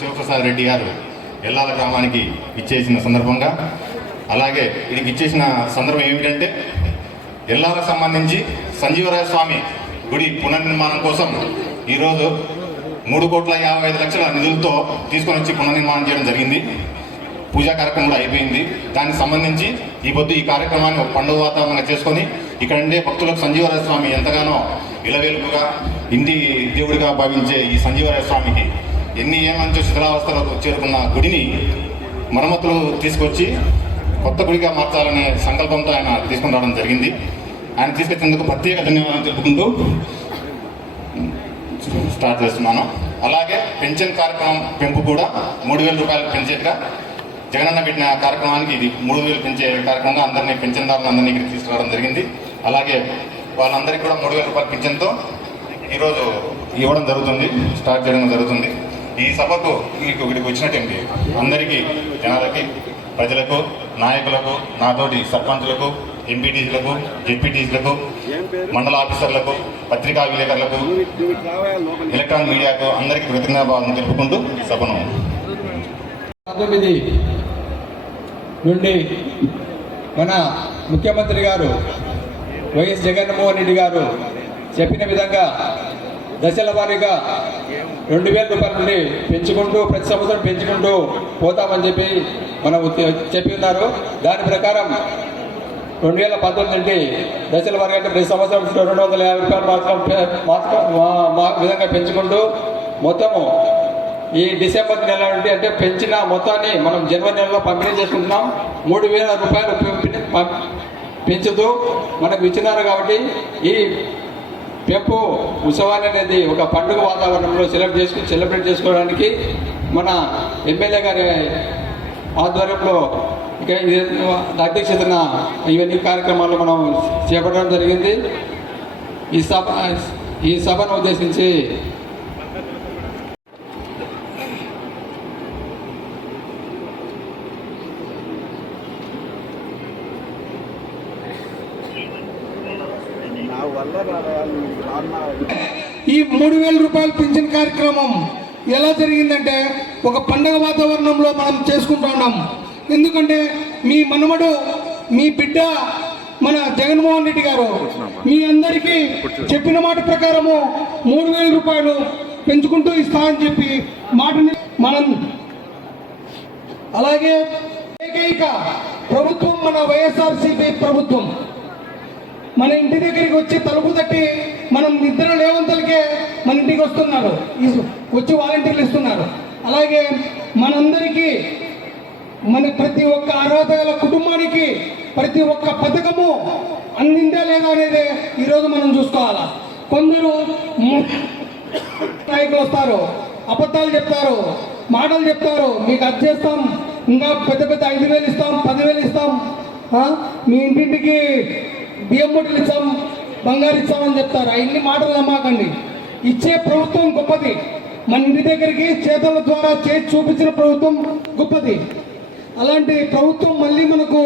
శివప్రసాద్ రెడ్డి గారు ఎల్లాల గ్రామానికి ఇచ్చేసిన సందర్భంగా, అలాగే వీడికి ఇచ్చేసిన సందర్భం ఏమిటంటే ఎల్లాలకు సంబంధించి సంజీవరాయ స్వామి గుడి పునర్నిర్మాణం కోసం ఈరోజు 3,55,00,000 నిధులతో తీసుకొని వచ్చి పునర్నిర్మాణం చేయడం జరిగింది. పూజా కార్యక్రమం కూడా అయిపోయింది. దానికి సంబంధించి ఈ పొద్దు ఈ కార్యక్రమాన్ని ఒక పండుగ వాతావరణంగా చేసుకొని ఇక్కడ ఉండే భక్తులకు సంజీవరాయ స్వామి ఎంతగానో ఇలవేలుపుగా ఇంటి దేవుడిగా భావించే ఈ సంజీవరాయ స్వామికి ఎన్ని ఏమంచో శిథిలావస్థలకు చేరుకున్న గుడిని మరమ్మతులు తీసుకొచ్చి కొత్త గుడిగా మార్చాలనే సంకల్పంతో ఆయన తీసుకుని రావడం జరిగింది. ఆయన తీసుకొచ్చేందుకు ప్రత్యేక ధన్యవాదాలు తెలుపుకుంటూ స్టార్ట్ చేస్తున్నాను. అలాగే పెన్షన్ కార్యక్రమం పెంపు కూడా 3,000 రూపాయలు పెంచేట్టుగా జగనన్న పెట్టిన కార్యక్రమానికి ఇది 3,000 పెంచే కార్యక్రమంగా అందరినీ పెన్షన్దారులందరినీ ఇక్కడ తీసుకురావడం జరిగింది. అలాగే వాళ్ళందరికీ కూడా 3,000 రూపాయల పెన్షన్తో ఈరోజు ఇవ్వడం జరుగుతుంది, స్టార్ట్ చేయడం జరుగుతుంది. ఈ సభకు ఇక్కడికి వచ్చినటువంటి అందరికీ జనాలకి, ప్రజలకు, నాయకులకు, నాతోటి సర్పంచులకు, ఎంపీటీసీలకు, జెడ్పీటీసీలకు, మండల ఆఫీసర్లకు, పత్రికా విలేకరులకు, ఎలక్ట్రానిక్ మీడియాకు అందరికీ కృతజ్ఞతాభావం తెలుపుకుంటూ సభను 19 నుండి మన ముఖ్యమంత్రి గారు వైఎస్ జగన్మోహన్ రెడ్డి గారు చెప్పిన విధంగా దశల వారీగా 2,000 రూపాయల నుండి పెంచుకుంటూ ప్రతి సంవత్సరం పెంచుకుంటూ పోతామని చెప్పి మనం చెప్పి ఉన్నారు. దాని ప్రకారం 2019 నుండి దశల వారీగా అంటే ప్రతి సంవత్సరం 250 రూపాయలు విధంగా పెంచుకుంటూ మొత్తము ఈ డిసెంబర్ నెల నుండి అంటే పెంచిన మొత్తాన్ని మనం జనవరి నెలలో పంపిణీ చేసుకుంటున్నాం. 3,000 రూపాయలు పెంచుతూ మనకు ఇచ్చినారు. కాబట్టి ఈ పెంపు ఉత్సవాన్ని అనేది ఒక పండుగ వాతావరణంలో సెలబ్రేట్ చేసుకోవడానికి మన ఎమ్మెల్యే గారి ఆధ్వర్యంలో ఇక అధ్యక్షతన ఇవన్నీ కార్యక్రమాలు మనం చేపట్టడం జరిగింది. ఈ సభను ఉద్దేశించి ఈ 3,000 రూపాయల పింఛన్ కార్యక్రమం ఎలా జరిగిందంటే ఒక పండగ వాతావరణంలో మనం చేసుకుంటూ ఉన్నాం. ఎందుకంటే మీ మనమడు, మీ బిడ్డ మన జగన్మోహన్ రెడ్డి గారు మీ అందరికీ చెప్పిన మాట ప్రకారము 3,000 రూపాయలు పెంచుకుంటూ ఇస్తా అని చెప్పి మాటని మనం, అలాగే ఏకైక ప్రభుత్వం మన వైఎస్ఆర్సీపీ ప్రభుత్వం మన ఇంటి దగ్గరికి వచ్చి తలుపు తట్టి మనం నిద్ర లేవంతలకే మన ఇంటికి వస్తున్నారు, వచ్చి వాలంటీర్లు ఇస్తున్నారు. అలాగే మనందరికీ మన ప్రతి ఒక్క అర్హత గల కుటుంబానికి ప్రతి ఒక్క పథకము అందిందా లేదా అనేది ఈరోజు మనం చూసుకోవాలా. కొందరు నాయకులు వస్తారు, అబద్ధాలు చెప్తారు, మాటలు చెప్తారు, మీకు అది చేస్తాం, ఇంకా పెద్ద 5,000 ఇస్తాం, 10,000 ఇస్తాం, మీ ఇంటింటికి బియ్యం ముట్టలు ఇచ్చాం, బంగారు ఇచ్చామని చెప్తారు. ఇన్ని మాటలు నమ్మకండి. ఇచ్చే ప్రభుత్వం గొప్పది. మన ఇంటి దగ్గరికి చేతుల ద్వారా చేసి చూపించిన ప్రభుత్వం గొప్పది. అలాంటి ప్రభుత్వం మళ్ళీ మనకు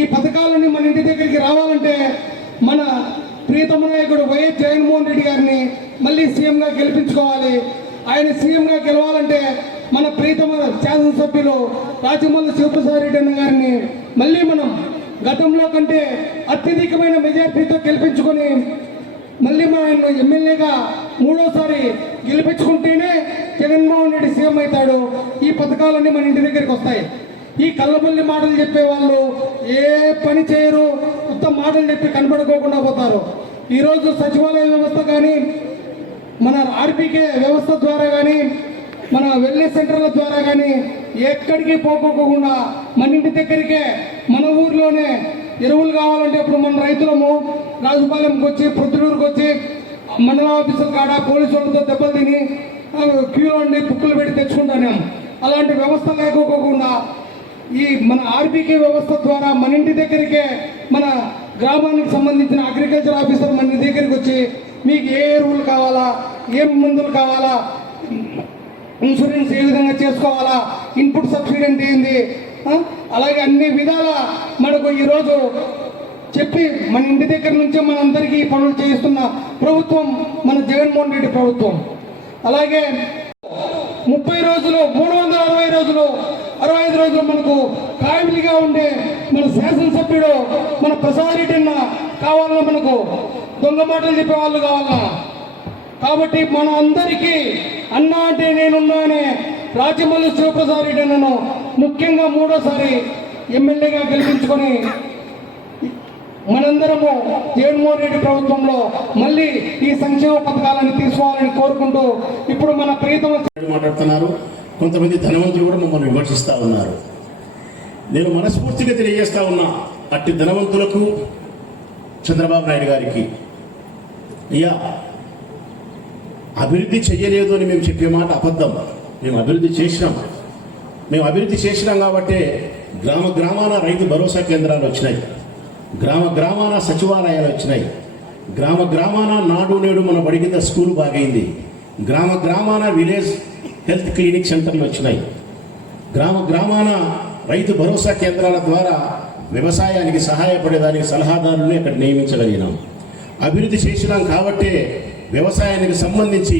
ఈ పథకాలని మన ఇంటి దగ్గరికి రావాలంటే మన ప్రియతమ నాయకుడు వైఎస్ జగన్మోహన్ రెడ్డి గారిని మళ్ళీ సీఎంగా గెలిపించుకోవాలి. ఆయన సీఎంగా గెలవాలంటే మన ప్రియతమ శాసనసభ్యులు రాజమల్లి శివప్రసాద్ రెడ్డి అన్న గారిని మళ్ళీ మనం గతంలో కంటే అత్యధికమైన మెజార్టీతో గెలిపించుకొని మళ్ళీ ఆయన ఎమ్మెల్యేగా 3వసారి గెలిపించుకుంటేనే జగన్మోహన్ రెడ్డి సీఎం అవుతాడు. ఈ పథకాలన్నీ మన ఇంటి దగ్గరికి వస్తాయి. ఈ కళ్ళబొల్లి మాటలు చెప్పే వాళ్ళు ఏ పని చేయరు, కొత్త మాటలు చెప్పి కనబడుకోకుండా పోతారు. ఈరోజు సచివాలయ వ్యవస్థ కానీ, మన ఆర్బీకే వ్యవస్థ ద్వారా కానీ, మన వెల్నెస్ సెంటర్ల ద్వారా కానీ ఎక్కడికి పోకోకుండా మన ఇంటి దగ్గరికే మన ఊర్లోనే ఎరువులు కావాలంటే ఇప్పుడు మన రైతులము రాజుపాలెంకి వచ్చి, ప్రొద్దుటూరుకి వచ్చి, మండల ఆఫీసుల కాడ పోలీసు వాళ్ళతో దెబ్బలు తిని క్యూలో ఉండి బుక్కులు పెట్టి తెచ్చుకుంటాను. అలాంటి వ్యవస్థ లేకపోకుండా ఈ మన ఆర్బీకే వ్యవస్థ ద్వారా మన ఇంటి దగ్గరికే మన గ్రామానికి సంబంధించిన అగ్రికల్చర్ ఆఫీసర్ మన ఇంటి దగ్గరికి వచ్చి మీకు ఏ ఎరువులు కావాలా, ఏం మందులు కావాలా, ఇన్సూరెన్స్ ఏ విధంగా చేసుకోవాలా, ఇన్పుట్ సబ్సిడీ అంటే ఏంది, అలాగే అన్ని విధాల మనకు ఈరోజు చెప్పి మన ఇంటి దగ్గర నుంచే మనందరికీ ఈ పనులు చేయిస్తున్న ప్రభుత్వం మన జగన్మోహన్ రెడ్డి ప్రభుత్వం. అలాగే 30 రోజులు 360 రోజులు 65 రోజులు మనకు కాయమిలిగా ఉండే మన శాసనసభ్యుడు మన ప్రసాద్ రెడ్డి అన్న కావాలన్నా, మనకు దొంగ మాటలు చెప్పే వాళ్ళు కావాలన్నా. కాబట్టి మన అందరికీ అన్న అంటే నేనున్నా అనే రాజమల్లి శివప్రసాద్ రెడ్డి అన్నను ముఖ్యంగా 3వ ఎమ్మెల్యేగా గెలిపించుకొని మనందరము జగన్మోహన్ రెడ్డి ప్రభుత్వంలో మళ్ళీ ఈ సంక్షేమ పథకాలను తీసుకోవాలని కోరుకుంటూ ఇప్పుడు మన ప్రీతమ మాట్లాడుతున్నారు. కొంతమంది ధనవంతులు కూడా మమ్మల్ని విమర్శిస్తూ ఉన్నారు. నేను మనస్ఫూర్తిగా తెలియజేస్తా ఉన్నా, అట్టి ధనవంతులకు చంద్రబాబు నాయుడు గారికి, అయ్యా అభివృద్ధి చెయ్యలేదు అని మేము చెప్పే మాట అబద్ధం. మేము అభివృద్ధి చేసినాం కాబట్టే గ్రామ గ్రామాన రైతు భరోసా కేంద్రాలు వచ్చినాయి, గ్రామ గ్రామాన సచివాలయాలు వచ్చినాయి, గ్రామ గ్రామాన నాడు నేడు మన బడికింద స్కూల్ బాగైంది, గ్రామ గ్రామాన విలేజ్ హెల్త్ క్లినిక్ సెంటర్లు వచ్చినాయి, గ్రామ గ్రామాన రైతు భరోసా కేంద్రాల ద్వారా వ్యవసాయానికి సహాయపడేదానికి సలహాదారులను అక్కడ నియమించగలిగినాం. అభివృద్ధి చేసినాం కాబట్టే వ్యవసాయానికి సంబంధించి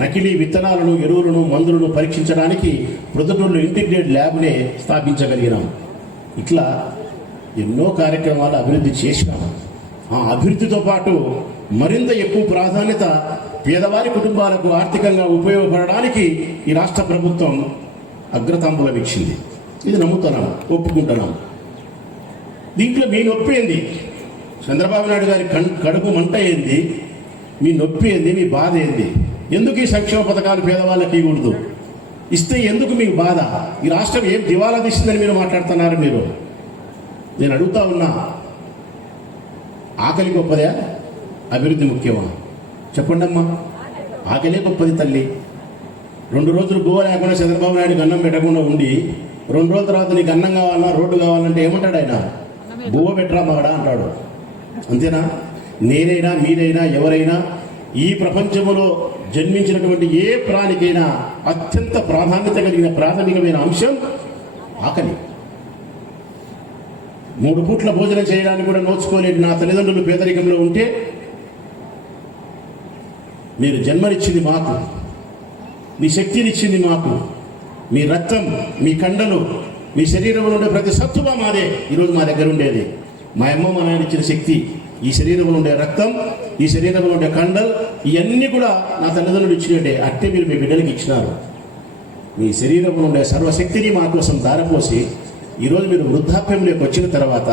నకిలీ విత్తనాలను, ఎరువులను, మందులను పరీక్షించడానికి ప్రొద్దుటూరులో ఇంటిగ్రేటెడ్ ల్యాబ్నే స్థాపించగలిగినాం. ఇట్లా ఎన్నో కార్యక్రమాలు అభివృద్ధి చేసినాం. ఆ అభివృద్ధితో పాటు మరింత ఎక్కువ ప్రాధాన్యత పేదవారి కుటుంబాలకు ఆర్థికంగా ఉపయోగపడడానికి ఈ రాష్ట్ర ప్రభుత్వం అగ్రతాంబూలం ఇచ్చింది. ఇది నమ్ముతున్నాం, ఒప్పుకుంటున్నాం. దీంట్లో మీ నొప్పి ఏంది? చంద్రబాబు నాయుడు గారి కడుపు మంట ఏంది? మీ నొప్పి ఏంది? మీ బాధ ఏంది? ఎందుకు ఈ సంక్షేమ పథకాలు పేదవాళ్ళకి ఇవ్వకూడదు? ఇస్తే ఎందుకు మీకు బాధ? ఈ రాష్ట్రం ఏం దివాలా తీసిందని మీరు మాట్లాడుతున్నారు. మీరు, నేను అడుగుతా ఉన్నా, ఆకలి గొప్పదే, అభివృద్ధి ముఖ్యమా? చెప్పండి అమ్మా. ఆకలే గొప్పది తల్లి. 2 రోజులు గోవ లేకుండా చంద్రబాబు నాయుడుకి అన్నం పెట్టకుండా ఉండి 2 రోజుల తర్వాత నీకు అన్నం కావాలన్నా, రోడ్డు కావాలంటే ఏమంటాడు ఆయన? బువ్వ పెట్టరా మగడా అంటాడు. అంతేనా? నేనైనా, మీరైనా, ఎవరైనా ఈ ప్రపంచంలో జన్మించినటువంటి ఏ ప్రాణికైనా అత్యంత ప్రాధాన్యత కలిగిన ప్రాథమికమైన అంశం ఆకలి. 3 పూట్ల భోజనం చేయడానికి కూడా నోచుకోలేని నా తల్లిదండ్రులు పేదరికంలో ఉంటే, మీరు జన్మనిచ్చింది మాకు, మీ శక్తినిచ్చింది మాకు, మీ రక్తం, మీ కండలు, మీ శరీరంలో ఉండే ప్రతి సత్తుగా మాదే ఈరోజు మా దగ్గర ఉండేది. మా అమ్మ మా నాయన ఇచ్చిన శక్తి, ఈ శరీరంలో ఉండే రక్తం, ఈ శరీరంలో ఉండే కండలు, ఇవన్నీ కూడా నా తల్లిదండ్రులు ఇచ్చినట్టే. అట్టే మీరు మీ బిడ్డలకి ఇచ్చినారు. మీ శరీరంలో ఉండే సర్వశక్తిని మా కోసం దారపోసి ఈరోజు మీరు వృద్ధాప్యంలోకి వచ్చిన తర్వాత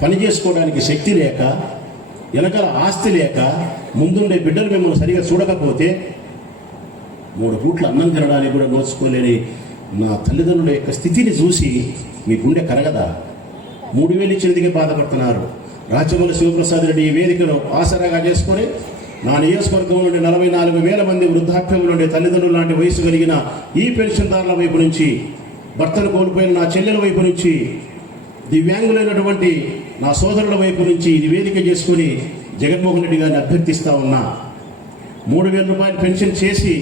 పని చేసుకోవడానికి శక్తి లేక, వెనకాల ఆస్తి లేక, ముందుండే బిడ్డలు మిమ్మల్ని సరిగా చూడకపోతే 3 పూట్ల అన్నం తినడానికి కూడా నోచుకోలేని నా తల్లిదండ్రుల యొక్క స్థితిని చూసి మీ గుండె కరగదా? 3,000 ఇచ్చినదిగా బాధపడుతున్నారు. రాజమల్లి శివప్రసాద్ రెడ్డి ఈ వేదికను ఆసరాగా చేసుకొని నా నియోజకవర్గం నుండి 44,000 మంది వృద్ధాప్యంలో ఉండే తల్లిదండ్రులు లాంటి వయసు కలిగిన ఈ పెన్షన్దారుల వైపు నుంచి, భర్తను కోల్పోయిన నా చెల్లెల వైపు నుంచి, దివ్యాంగులైనటువంటి నా సోదరుల వైపు నుంచి ఇది వేదిక చేసుకుని జగన్మోహన్ రెడ్డి గారిని అభ్యర్థిస్తా ఉన్నా. 3,000 రూపాయలు పెన్షన్ చేసి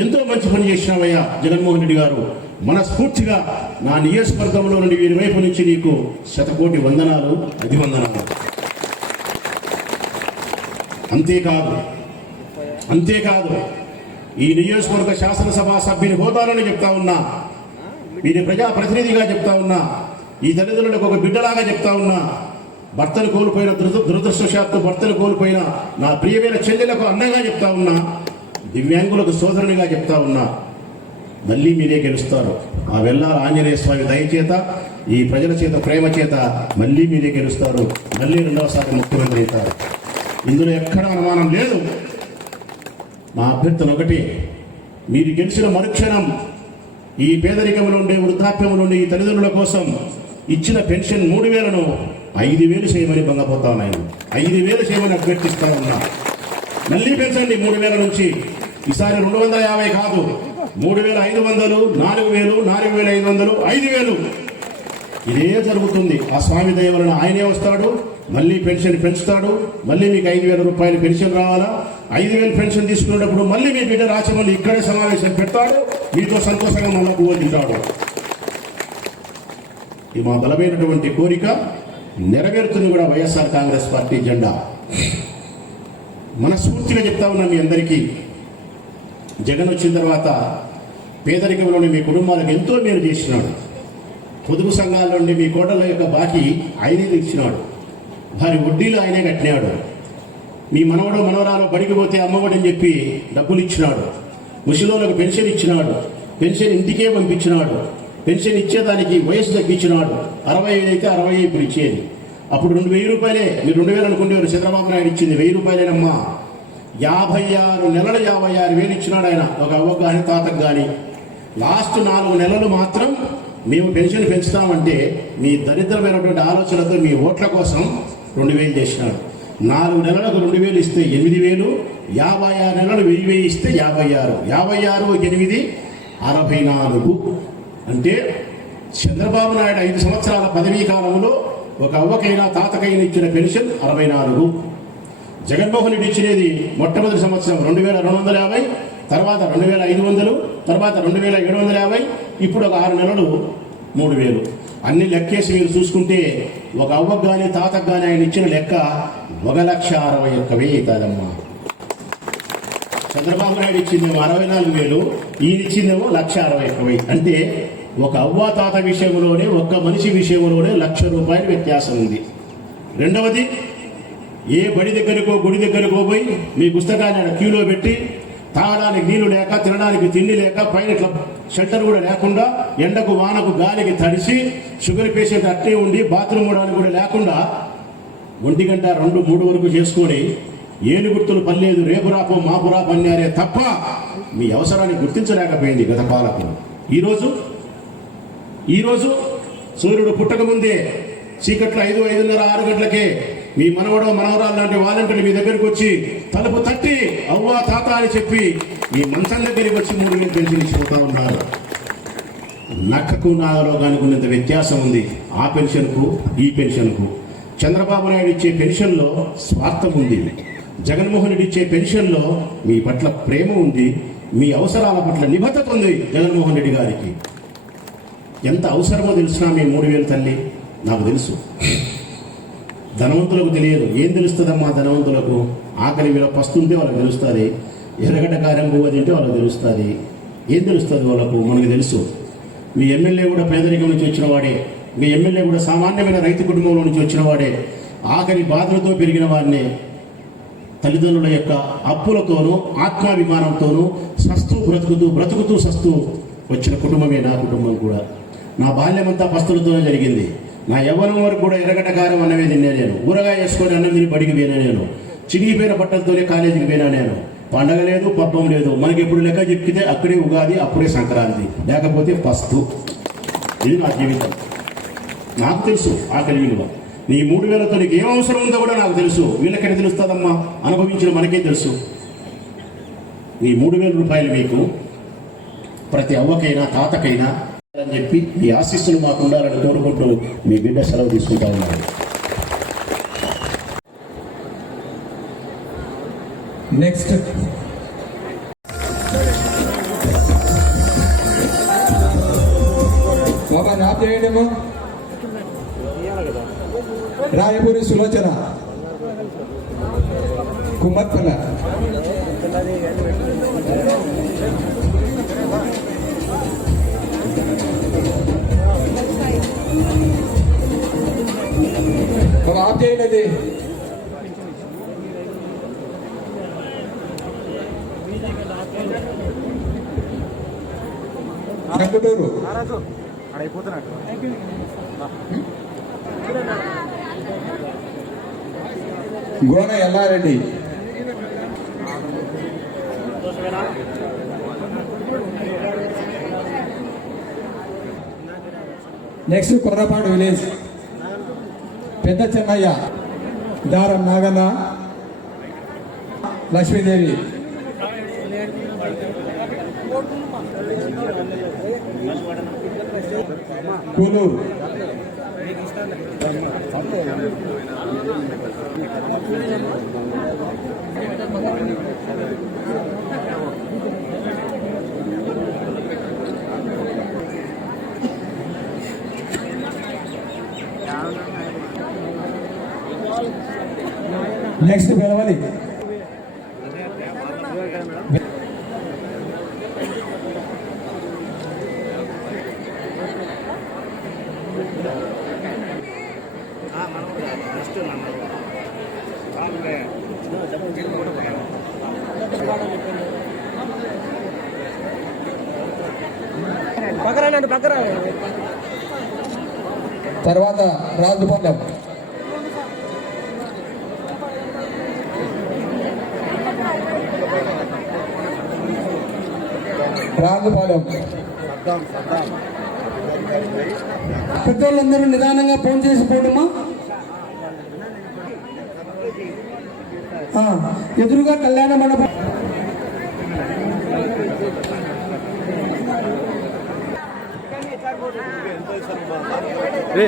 ఎంతో మంచి పని చేసినావయ్యా జగన్మోహన్ రెడ్డి గారు. మనస్ఫూర్తిగా నా నియోజకవర్గంలో నుండి వీరి వైపు నుంచి నీకు 100,000,000 వందనాలు, అభివందనాలు. అంతేకాదు ఈ నియోజకవర్గ శాసనసభ సభ్యుని హోదాలని చెప్తా ఉన్నా, వీరి ప్రజాప్రతినిధిగా చెప్తా ఉన్నా, ఈ తల్లిదండ్రులకు ఒక బిడ్డలాగా చెప్తా ఉన్నా, భర్తను కోల్పోయిన దురదృష్టవశాత్తు భర్తను కోల్పోయిన నా ప్రియమైన చెల్లెలకు అన్నగా చెప్తా ఉన్నా, దివ్యాంగులకు సోదరునిగా చెప్తా ఉన్నా, మళ్ళీ మీరే గెలుస్తారు. ఆ వెల్లాల ఆంజనేయ స్వామి దయచేత, ఈ ప్రజల చేత ప్రేమ చేత మళ్ళీ మీరే గెలుస్తారు. మళ్ళీ 2వసారి ముఖ్యమంత్రి అవుతారు. ఇందులో ఎక్కడ అనుమానం లేదు. మా అభ్యర్థన ఒకటి, మీరు గెలిచిన మరుక్షణం ఈ పేదరికంలో ఉండే, వృద్ధాప్యంలో ఉండే ఈ తల్లిదండ్రుల కోసం ఇచ్చిన పెన్షన్ 3,000ను 5,000 చేయమని బంగపోతా ఉన్నాను. 5,000 చేయమని అభ్యర్థిస్తా ఉన్నా. మళ్ళీ పెంచండి 3,000 నుంచి. ఈసారి 250 కాదు, 3,500, 4,000, 4,500, 5,000. ఇదే జరుగుతుంది. ఆ స్వామి దయ వలన ఆయనే వస్తాడు, మళ్ళీ పెన్షన్ పెంచుతాడు. మళ్ళీ మీకు 5,000 రూపాయలు పెన్షన్ రావాలా? 5,000 పెన్షన్ తీసుకునేటప్పుడు మళ్ళీ మీ బిడ్డ రాచమల్లి ఇక్కడే సమావేశం పెడతాడు, మీతో సంతోషంగా మళ్ళీ తింటాడు. ఇది మా బలమైనటువంటి కోరిక. నెరవేరుతుంది కూడా వైఎస్ఆర్ కాంగ్రెస్ పార్టీ జెండా. మనస్ఫూర్తిగా చెప్తా ఉన్నాను మీ అందరికీ, జగన్ వచ్చిన తర్వాత పేదరికంలోని మీ కుటుంబాలకు ఎంతో మేలు చేసినాడు. పొదుపు సంఘాల నుండి మీ కోటల యొక్క బాకీ ఆయనే తెచ్చినాడు, వారి వడ్డీలు ఆయనే కట్టినాడు. మీ మనవడు మనవరాలు బడికి పోతే అమ్మఒడి అని చెప్పి డబ్బులు ఇచ్చినాడు. ముసలోళ్ళకు పెన్షన్ ఇచ్చినాడు, పెన్షన్ ఇంటికే పంపించినాడు. పెన్షన్ ఇచ్చేదానికి వయసు తగ్గించినాడు. 65 అయితే 60 ఇప్పుడు ఇచ్చేది. అప్పుడు 2,000 రూపాయలే, మీరు 2,000 అనుకునేవారు. చంద్రబాబు నాయుడు ఇచ్చింది 1,000 రూపాయలేనమ్మా. 56 నెలలు 56,000 ఇచ్చినాడు ఆయన, ఒక అవ్వకు కానీ తాతకు కానీ. లాస్ట్ 4 నెలలు మాత్రం మేము పెన్షన్ పెంచుతామంటే మీ దరిద్రమైనటువంటి ఆలోచనతో మీ ఓట్ల కోసం 2,000 చేసినాడు. 4 నెలలకు 2,000 ఇస్తే 8,000, 56 నెలలు 1,000 ఇస్తే 56, 56 8 64. అంటే చంద్రబాబు నాయుడు 5 సంవత్సరాల పదవీ కాలంలో ఒక అవ్వకైనా తాతకైనా ఇచ్చిన పెన్షన్ 64. జగన్మోహన్ రెడ్డి ఇచ్చినది మొట్టమొదటి సంవత్సరం 2,250, తర్వాత 2,500, తర్వాత 2,750, ఇప్పుడు ఒక 6 నెలలు 3,000. అన్ని లెక్కేసి మీరు చూసుకుంటే ఒక అవ్వకు కానీ తాతకు కానీ ఆయన ఇచ్చిన లెక్క 1,61,000 కాదమ్మా. చంద్రబాబు నాయుడు ఇచ్చిందేమో 64,000, ఈయన ఇచ్చిందేమో 1,61,000. అంటే ఒక అవ్వ తాత విషయంలోనే, ఒక్క మనిషి విషయంలోనే 1,00,000 రూపాయల వ్యత్యాసం ఉంది. రెండవది, ఏ బడి దగ్గరకో గుడి దగ్గరకో పోయి మీ పుస్తకాన్ని క్యూలో పెట్టి తాగడానికి నీళ్లు లేక, తినడానికి తిండి లేక, పైన ఇట్లా షెల్టర్ కూడా లేకుండా, ఎండకు వానకు గాలికి తడిసి, షుగర్ పేషెంట్ అట్టే ఉండి బాత్రూమ్ పోవడానికి కూడా లేకుండా 1 గంట 2, 3 వరకు చేసుకొని ఏలు గుర్తులు పర్లేదు, రేపు రాపో మాపు రాపో అన్నారే తప్ప మీ అవసరాన్ని గుర్తించలేకపోయింది గత పాలకులు. ఈరోజు సూర్యుడు పుట్టకముందే చీకట్లో 5, 5:30, 6 గంటలకే మీ మనవడో మనవరాలు లాంటి వాలంటీర్లు మీ దగ్గరికి వచ్చి తలుపు తట్టి అవ్వ తాత అని చెప్పి మీ మంచం దగ్గరికి వచ్చి 3,000 పెన్షన్ ఇచ్చిపోతా ఉన్నారు. నక్కకు నాగలో కానుకున్నంత వ్యత్యాసం ఉంది ఆ పెన్షన్కు ఈ పెన్షన్కు. చంద్రబాబు నాయుడు ఇచ్చే పెన్షన్లో స్వార్థం ఉంది, జగన్మోహన్ రెడ్డి ఇచ్చే పెన్షన్లో మీ పట్ల ప్రేమ ఉంది, మీ అవసరాల పట్ల నిబద్ధత ఉంది. జగన్మోహన్ రెడ్డి గారికి ఎంత అవసరమో తెలిసినా మీ 3,000 తల్లి నాకు తెలుసు. ధనవంతులకు తెలియదు. ఏం తెలుస్తుందమ్మా ధనవంతులకు? ఆకలి మీద పస్తుంటే వాళ్ళకి తెలుస్తుంది, ఎర్రగడ్డ కారం పువ్వు తింటే వాళ్ళకి తెలుస్తుంది. ఏం తెలుస్తుంది వాళ్ళకు? మనకు తెలుసు. మీ ఎమ్మెల్యే కూడా పేదరికం నుంచి వచ్చిన వాడే, మీ ఎమ్మెల్యే కూడా సామాన్యమైన రైతు కుటుంబంలో నుంచి వచ్చిన వాడే, ఆకలి బాధలతో పెరిగిన వాడినే. తల్లిదండ్రుల యొక్క అప్పులతోనూ ఆత్మాభిమానంతోనూ బ్రతుకుతూ సస్తూ వచ్చిన కుటుంబమే నా కుటుంబం కూడా. నా బాల్యమంతా పస్తులతోనే జరిగింది. నా యవ్వనం వరకు కూడా ఎర్రగడ్డ కారం అన్నమే తిన్నా నేను. ఊరగా వేసుకొని అన్నం తిని బడికి పోయినా నేను. చినిగిపోయిన బట్టలతోనే కాలేజీకి పోయినా నేను. పండగ లేదు, పబ్బం లేదు. మనకి ఎప్పుడు లెక్క చెప్తే అక్కడే ఉగాది, అప్పుడే సంక్రాంతి, లేకపోతే పస్తు. ఇది నా జీవితం. నాకు తెలుసు ఆకలి విలువ. నీ 3,000తో నీకు ఏం అవసరం ఉందో కూడా నాకు తెలుసు. వీళ్ళకెక్కడ తెలుస్తుందమ్మా? అనుభవించిన మనకే తెలుసు. నీ 3,000 రూపాయలు మీకు ప్రతి అవ్వకైనా తాతకైనా అని చెప్పి మీ ఆశీస్సులు మాకు ఉండాలని కోరుకుంటూ మీ బిడ్డ సెలవు తీసుకుంటా ఉన్నాను. నెక్స్ట్ బాబా నాప్ చేయండి. రాయపూరి సులోచన, కుమ్మత్పల్ల. బాబా ఆప్ చేయండి. అది కంకుటూరు గోన ఎల్లారెడ్డి, నెక్స్ట్ కొర్రపాడు విలేజ్ పెద్ద చెన్నయ్య, దారం నాగన్న, లక్ష్మీదేవి. కూలూరు నెక్స్ట్ వెలవలి తర్వాత రాజుపాలెం రాజుపాలెం పెద్దోళ్ళందరూ నిదానంగా ఫోన్ చేసి పోవడమా ఎదురుగా కళ్యాణ మండపం రే